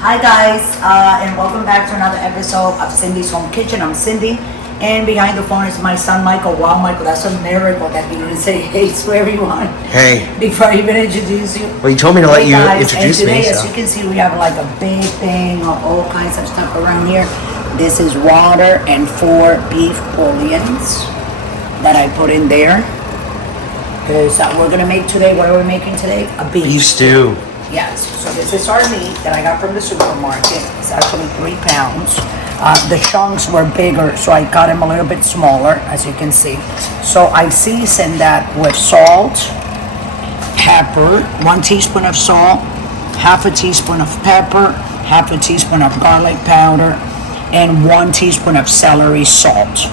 Hi guys, and welcome back to another episode of Cindy's Home Kitchen. I'm Cindy, and behind the phone is my son Michael. Wow, Michael, that's a miracle that you didn't say hey to everyone. Hey. Before I even introduce you. Well, you told me to let you guys, introduce and today, me. As you can see, we have like a big thing of all kinds of stuff around here. This is water and 4 beef bullions that I put in there. Because we're going to make today, what are we making today? A beef stew. Yes, so this is our meat that I got from the supermarket. It's actually 3 pounds. The chunks were bigger, so I cut them a little bit smaller, as you can see. So I seasoned that with salt, pepper, 1 teaspoon of salt, half a teaspoon of pepper, half a teaspoon of garlic powder, and 1 teaspoon of celery salt.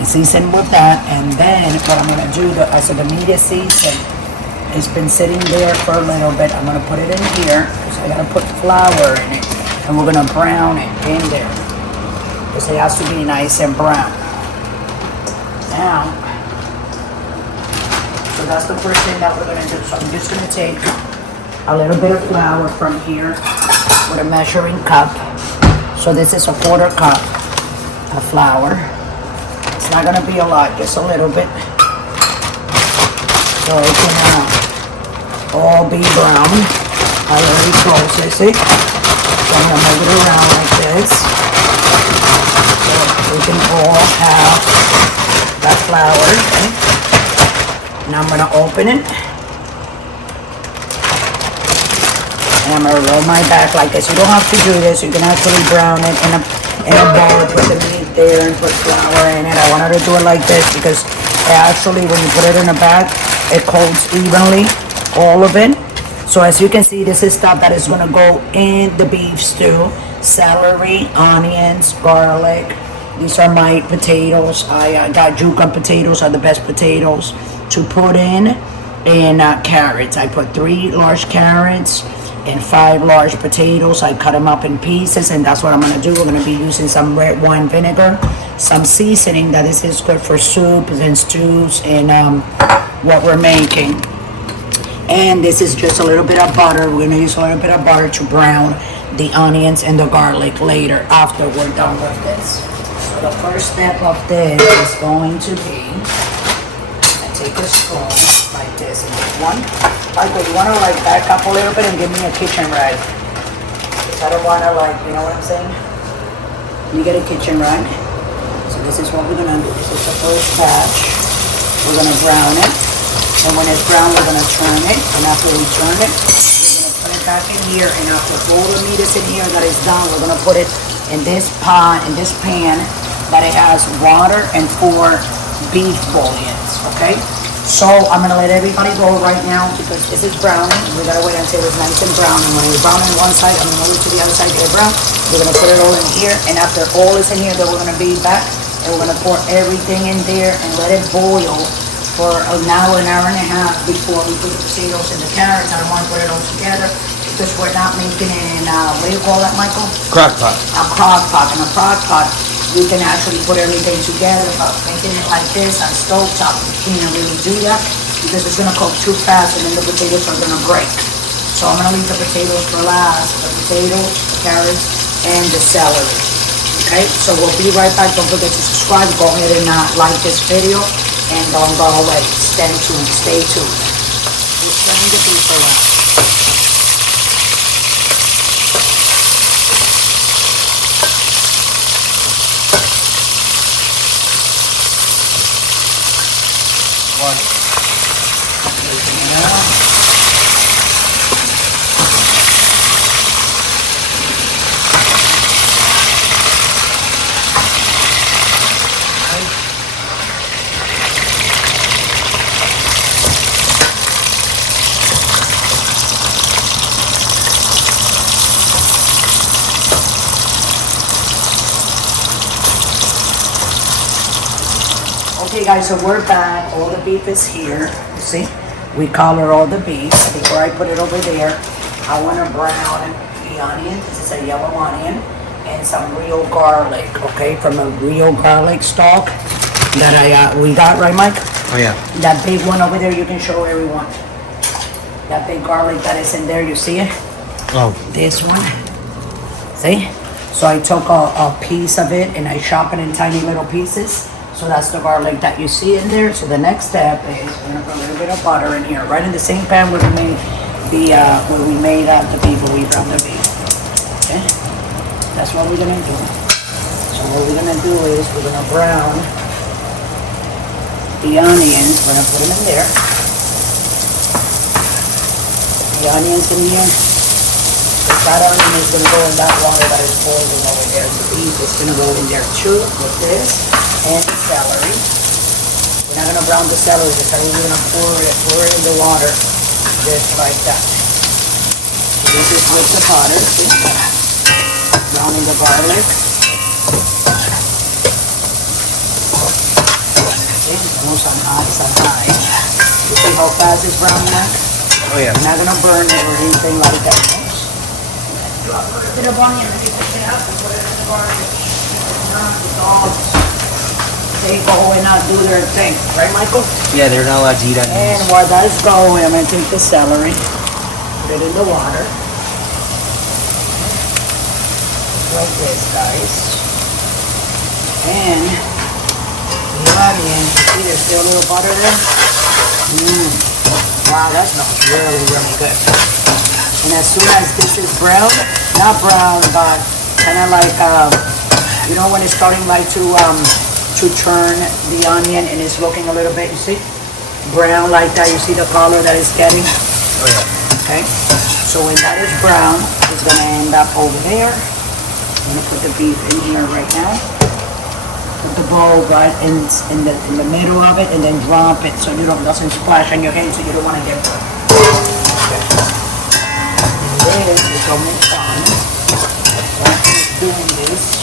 I seasoned with that, and then what I'm gonna do, so the meat is seasoned. It's been sitting there for a little bit. I'm gonna put it in here because I gotta put flour in it, and we're gonna brown it in there because it has to be nice and brown. Now, so that's the first thing that we're gonna do. So I'm just gonna take a little bit of flour from here with a measuring cup. So this is a 1/4 cup of flour. It's not gonna be a lot, just a little bit. So it can all be brown. I already close it, see? So I'm gonna move it around like this. So we can all have that flour, okay? Now I'm gonna open it. And I'm gonna roll my back like this. You don't have to do this. You can actually brown it in a bowl, put the meat there and put flour in it. I wanted to do it like this because actually when you put it in the bag, it coats evenly, all of it. So as you can see, this is stuff that is gonna go in the beef stew. Celery, onions, garlic. These are my potatoes. I got Yucca potatoes, are the best potatoes to put in. And carrots. I put 3 large carrots and 5 large potatoes. I cut them up in pieces, and that's what I'm gonna do. We're gonna be using some red wine vinegar, some seasoning that is good for soups and stews and what we're making. And this is just a little bit of butter. We're gonna use a little bit of butter to brown the onions and the garlic later after we're done with this. So the first step of this is going to be, I take a spoon like this and get one. Michael, you wanna like back up a little bit and give me a kitchen rag? Because I don't wanna you know what I'm saying? You get a kitchen rag. So this is what we're gonna do. This is the first batch. We're gonna brown it. And when it's brown, we're gonna turn it. And after we turn it, we're gonna put it back in here. And after all the meat is in here that is done, we're gonna put it in this pot, in this pan that it has water and 4 beef bullions, okay? So I'm gonna let everybody go right now because this is browning. We gotta wait until it's nice and brown. And when it's brown on one side, I'm gonna move it to the other side, get it brown. We're gonna put it all in here. And after all is in here, then we're gonna be back. And we're gonna pour everything in there and let it boil for an hour and a half before we put the potatoes and the carrots. I don't want to put it all together because we're not making it in, what do you call that, Michael? Crock pot. A crock pot. In a crock pot, you can actually put everything together. But making it like this on stove top, you can't really do that because it's gonna cook too fast and then the potatoes are gonna break. So I'm gonna leave the potatoes for last. The potatoes, the carrots, and the celery. Okay, so we'll be right back. Don't forget to subscribe. Go ahead and like this video. And don't go away. Stay tuned. Stay tuned. We're turning the beef around. Taking it out. Okay guys, so we're back. All the beef is here. You see? We color all the beef. Before I put it over there, I want to brown the onion. This is a yellow onion. And some real garlic, okay? From a real garlic stalk that we got, right Mike? Oh yeah. That big one over there, you can show everyone. That big garlic that is in there, you see it? Oh. This one. See? So I took a piece of it and I chop it in tiny little pieces. So that's the garlic that you see in there. So the next step is we're gonna put a little bit of butter in here, right in the same pan where we made the beef, where we browned the beef. Okay? That's what we're gonna do. So what we're gonna do is we're gonna brown the onions. We're gonna put them in there. The onions in here. That onion is going to go in that water that is boiling over there. The beef is going to go in there too with this and celery. We're not going to brown the celery. The celery we're going to pour it in the water just like that. So this is with the butter. Browning the garlic. Okay, almost on high. You see how fast it's browning, Mark? Oh yeah. We're not going to burn it or anything like that. A little bit of onion and pick it up and put it in the garbage. The dogs, they go and not do their thing. Right, Michael? Yeah, they're not allowed to eat onions. And while that's going, I'm going to take the celery, put it in the water. Like this, guys. And the onions, you see there's still a little butter there? Wow, that smells really, really good. And as soon as this is brown, not brown, but kind of like, you know, when it's starting like to turn the onion and it's looking a little bit, you see, brown like that. You see the color that it's getting. Oh yeah. Okay. So when that is brown, it's gonna end up over there. I'm gonna put the beef in here right now. Put the bowl right in the middle of it, and then drop it so doesn't splash on your hand, so you don't want to get burnt. It's almost done. So I'm just doing this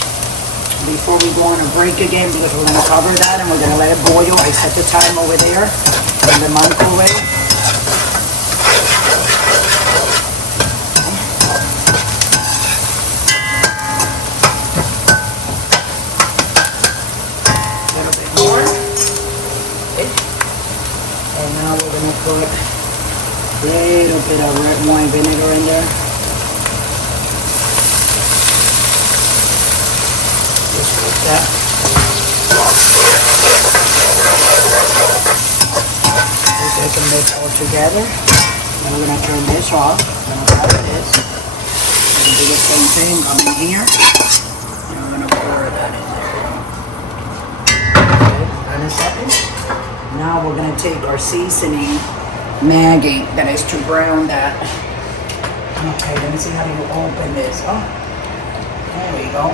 before we go on a break again, because we're going to cover that and we're going to let it boil. I set the time over there in the microwave. A little bit more. Okay. And now we're going to put a little bit of red wine vinegar in there. Just like that. Just I can mix all together. Then we're going to turn this off. I'm going to cover this. And do the same thing. Come in here. And we're going to pour that in there. Okay, hold on a second. Now we're going to take our seasoning, Maggi, that is to brown that. Okay, let me see how you open this. Oh, there we go.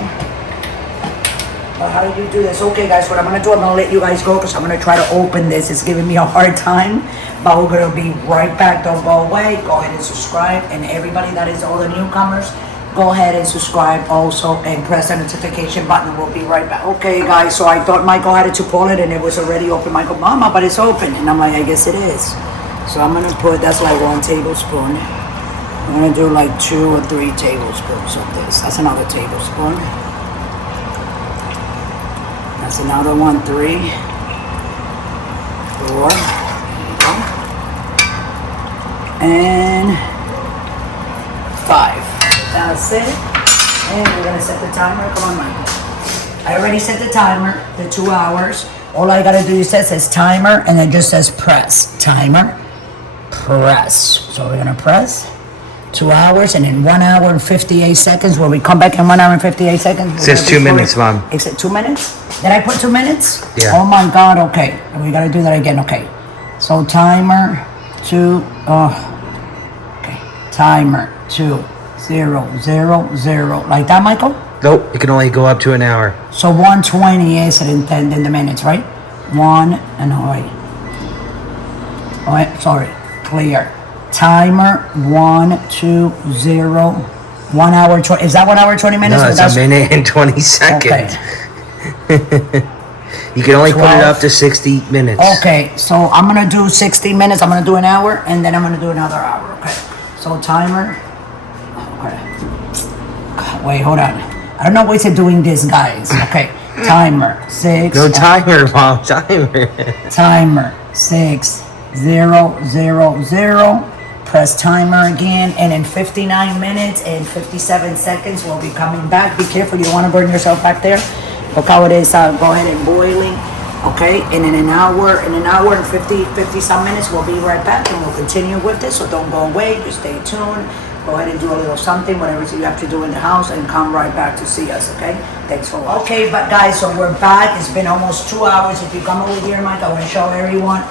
Well, how do you do this? Okay, guys, what I'm going to do, I'm going to let you guys go because I'm going to try to open this. It's giving me a hard time, but we're going to be right back. Don't go away. Go ahead and subscribe. And everybody that is all the newcomers, go ahead and subscribe also and press the notification button. We'll be right back. Okay, guys, so I thought Michael had to pull it and it was already open. Michael, Mama, but it's open. And I'm like, I guess it is. So I'm going to put, that's like 1 tablespoon. I'm going to do like 2 or 3 tablespoons of this. That's another tablespoon. That's another 1, 3, 4. There you go. And 5. That's it. And we're going to set the timer. Come on, Michael. I already set the timer, the 2 hours. All I got to do is it says timer and it just says press. Timer. Press. So we're gonna press 2 hours, and in 1 hour and 58 seconds, when we come back in 1 hour and 58 seconds, it says 2 minutes, Mom. Is it 2 minutes? Did I put 2 minutes? Yeah. Oh my God. Okay, we gotta do that again. Okay, so timer 2. Okay, timer 2 0 0 0. Like that, Michael? Nope, it can only go up to an hour. So 120 is it in the minutes, right? 1 and oh wait, sorry. Clear. Timer 1 2 0. 1 hour 20. Is that 1 hour 20 minutes? No, it's a minute and 20 seconds. Okay. You can only 12. put it up to 60 minutes. Okay, so I'm gonna do 60 minutes. I'm gonna do an hour, and then I'm gonna do another hour. Okay. So timer. Okay. Wait, hold on. I don't know ways of doing this, guys. Okay. Timer 6. No timer, Mom. Timer. Timer 6 0 0 0. press timer again, and in 59 minutes and 57 seconds, we'll be coming back. Be careful, you don't want to burn yourself back there. Look how it is, go ahead and boiling. Okay, and in an hour and 50 some minutes, we'll be right back and we'll continue with this. So don't go away, just stay tuned. Go ahead and do a little something, whatever you have to do in the house, and come right back to see us, okay? Thanks for watching. Okay, but guys, so we're back. It's been almost 2 hours. If you come over here, Mike, I want to show everyone.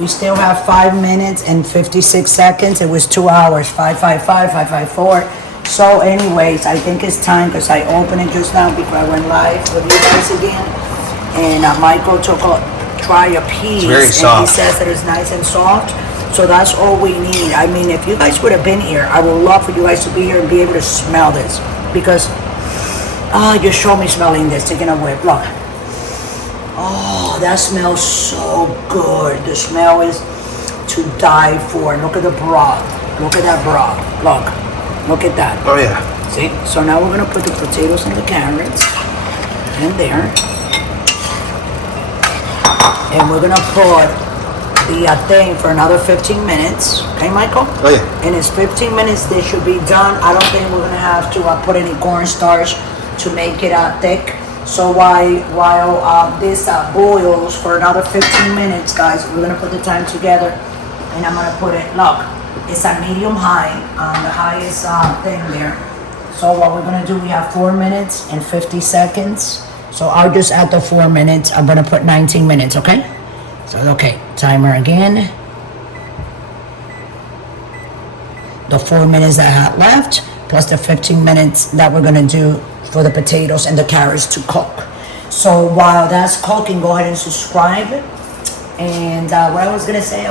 We still have 5 minutes and 56 seconds. It was 2 hours, 555, 554. So anyways, I think it's time because I opened it just now before I went live with you guys again. And Michael try a piece. It's very soft. And he says that it's nice and soft. So that's all we need. I mean, if you guys would have been here, I would love for you guys to be here and be able to smell this. Because, you show me smelling this, taking a whiff. Look. Oh, that smells so good. The smell is to die for. Look at the broth. Look at that broth. Look at that. Oh yeah. See? So now we're going to put the potatoes and the carrots in there. And we're going to put the thing for another 15 minutes. Okay, Michael? Oh yeah. And it's 15 minutes. This should be done. I don't think we're going to have to put any cornstarch to make it thick. So while this boils for another 15 minutes, guys, we're going to put the time together. And I'm going to put it, look, it's at medium high, the highest thing there. So what we're going to do, we have 4 minutes and 50 seconds. So I'll just add the 4 minutes. I'm going to put 19 minutes, okay? So, okay, timer again. The 4 minutes that I have left, plus the 15 minutes that we're gonna do for the potatoes and the carrots to cook. So while that's cooking, go ahead and subscribe. And what I was gonna say,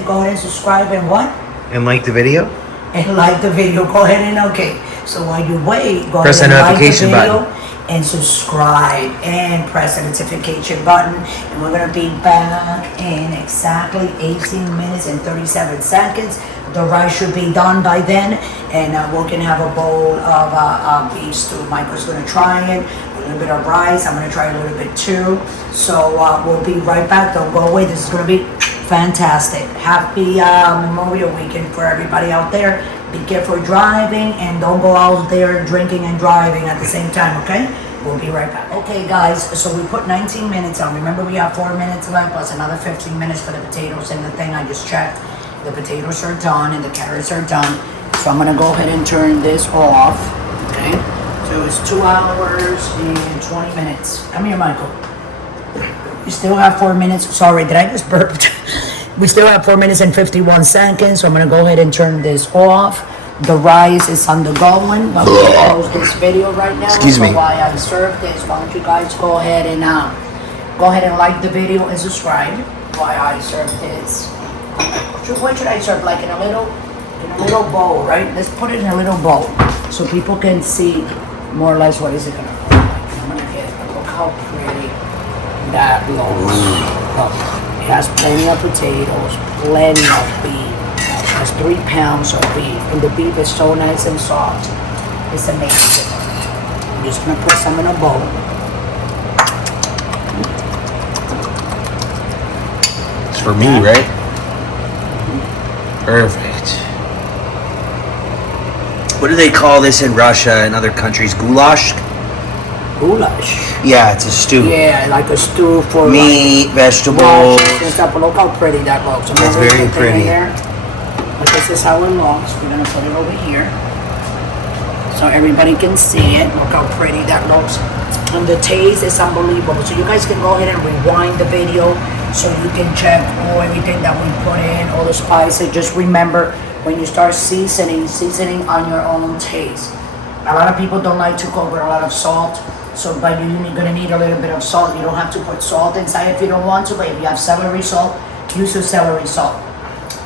go ahead and subscribe and what? And like the video? And like the video, go ahead and okay. So while you wait, go Press ahead and the like the notification video. button. And subscribe and press the notification button, and we're gonna be back in exactly 18 minutes and 37 seconds. The rice should be done by then, and we can have a bowl of beef stew. Michael's gonna try it, a little bit of rice. I'm gonna try a little bit too. So we'll be right back. Don't go away. This is gonna be fantastic. Happy Memorial Weekend for everybody out there. Be careful driving and don't go out there drinking and driving at the same time, okay? We'll be right back. Okay, guys, so we put 19 minutes on. Remember, we have 4 minutes left plus another 15 minutes for the potatoes and the thing I just checked. The potatoes are done and the carrots are done. So I'm gonna go ahead and turn this off, okay? So it's 2 hours and 20 minutes. Come here, Michael. We still have 4 minutes. Sorry, did I just burp? We still have 4 minutes and 51 seconds, so I'm gonna go ahead and turn this off. The rice is undergoing, but we're gonna close this video right now. Excuse me. So while I serve this, why don't you guys go ahead and like the video and subscribe while I serve this. What should I serve? Like in a little bowl, right? Let's put it in a little bowl so people can see more or less what is it gonna look like. I'm gonna get look how pretty that looks. Look. It has plenty of potatoes, plenty of beef. It has 3 pounds of beef, and the beef is so nice and soft. It's amazing. I'm just gonna put some in a bowl. It's for me, right? Perfect. What do they call this in Russia and other countries? Goulash? Goulash. Yeah, it's a stew. Yeah, like a stew for Meat, vegetables. and stuff. Look how pretty that looks. I'm That's gonna very put it in pretty. there. But this is how it looks. We're gonna put it over here so everybody can see it. Look how pretty that looks. And the taste is unbelievable. So you guys can go ahead and rewind the video so you can check everything that we put in, all the spices. Just remember, when you start seasoning on your own taste. A lot of people don't like to cook with a lot of salt. So, but you're gonna need a little bit of salt. You don't have to put salt inside if you don't want to, but if you have celery salt, use the celery salt.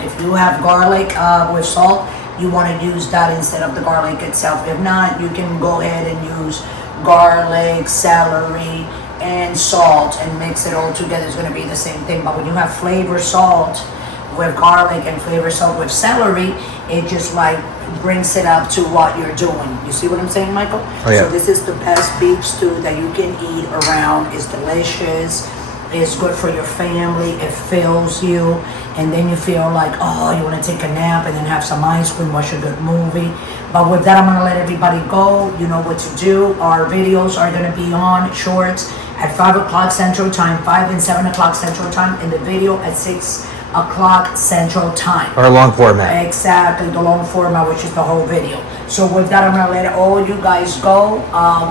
If you have garlic with salt, you wanna use that instead of the garlic itself. If not, you can go ahead and use garlic, celery, and salt and mix it all together. It's gonna be the same thing. But when you have flavor salt with garlic and flavor salt with celery, it just like brings it up to what you're doing. You see what I'm saying, Michael? Oh, yeah. So this is the best beef stew that you can eat around. It's delicious. It's good for your family. It fills you, and then you feel like, oh, you want to take a nap and then have some ice cream, watch a good movie. But with that, I'm going to let everybody go. You know what to do. Our videos are going to be on shorts at 5 o'clock Central Time, 5 and 7 o'clock Central Time, and the video at 6 o'clock Central Time. Or long format. Exactly, the long format, which is the whole video. So with that, I'm going to let all you guys go.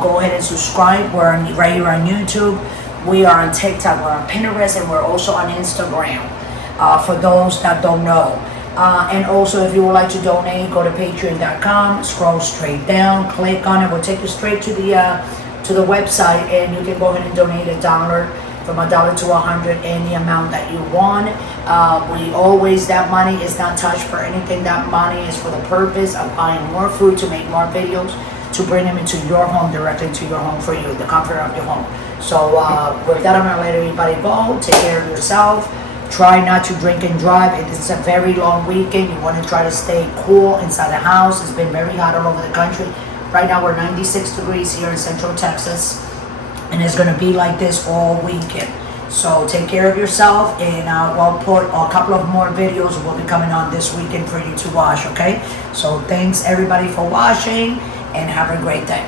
Go ahead and subscribe. We're right here on YouTube. We are on TikTok, we're on Pinterest, and we're also on Instagram, for those that don't know. And also, if you would like to donate, go to patreon.com, scroll straight down, click on it. We'll take you straight to the website, and you can go ahead and donate $1, from $1 to 100, any amount that you want. We always, that money is not touched for anything. That money is for the purpose of buying more food to make more videos, to bring them into your home, directly to your home for you, the comfort of your home. So with that, I'm going to let everybody go. Take care of yourself. Try not to drink and drive. It is a very long weekend. You want to try to stay cool inside the house. It's been very hot all over the country. Right now, we're 96 degrees here in Central Texas, and it's going to be like this all weekend. So take care of yourself, and we'll put a couple of more videos will be coming on this weekend for you to watch, okay? So thanks everybody for watching, and have a great day.